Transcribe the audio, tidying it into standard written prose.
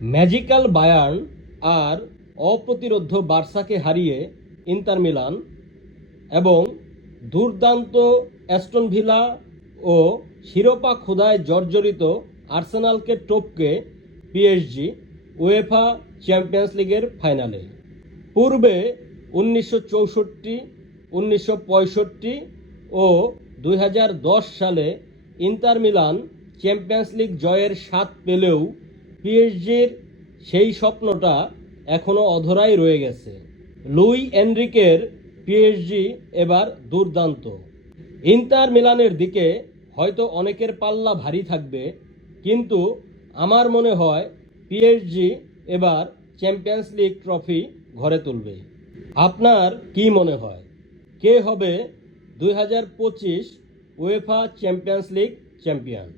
Magical Bayern আর অপ্রতিরোধ্য বার্সাকে হারিয়ে inter Milan এবং দুর্দান্ত অ্যাস্টন ভিলা ও শিরোপা ক্ষুধায় জর্জরিত আর্সেনালকে টপকে পিএসজি উয়েফা চ্যাম্পিয়ন্স লিগের ফাইনালে। পূর্বে 1964, 1965 ও 2010 সালে ইন্টার মিলান চ্যাম্পিয়ন্স লিগ জয়ের স্বাদ পেলেও পিএসজির সেই স্বপ্নটা এখনও অধরাই রয়ে গেছে। লুই এনরিকের পিএসজি এবার দুর্দান্ত। ইন্টার মিলানের দিকে হয়তো অনেকের পাল্লা ভারী থাকবে, কিন্তু আমার মনে হয় পিএসজি এবার চ্যাম্পিয়ন্স লিগ ট্রফি ঘরে তুলবে। আপনার কি মনে হয়, কে হবে 2025 উয়েফা চ্যাম্পিয়ন্স লিগ চ্যাম্পিয়ন?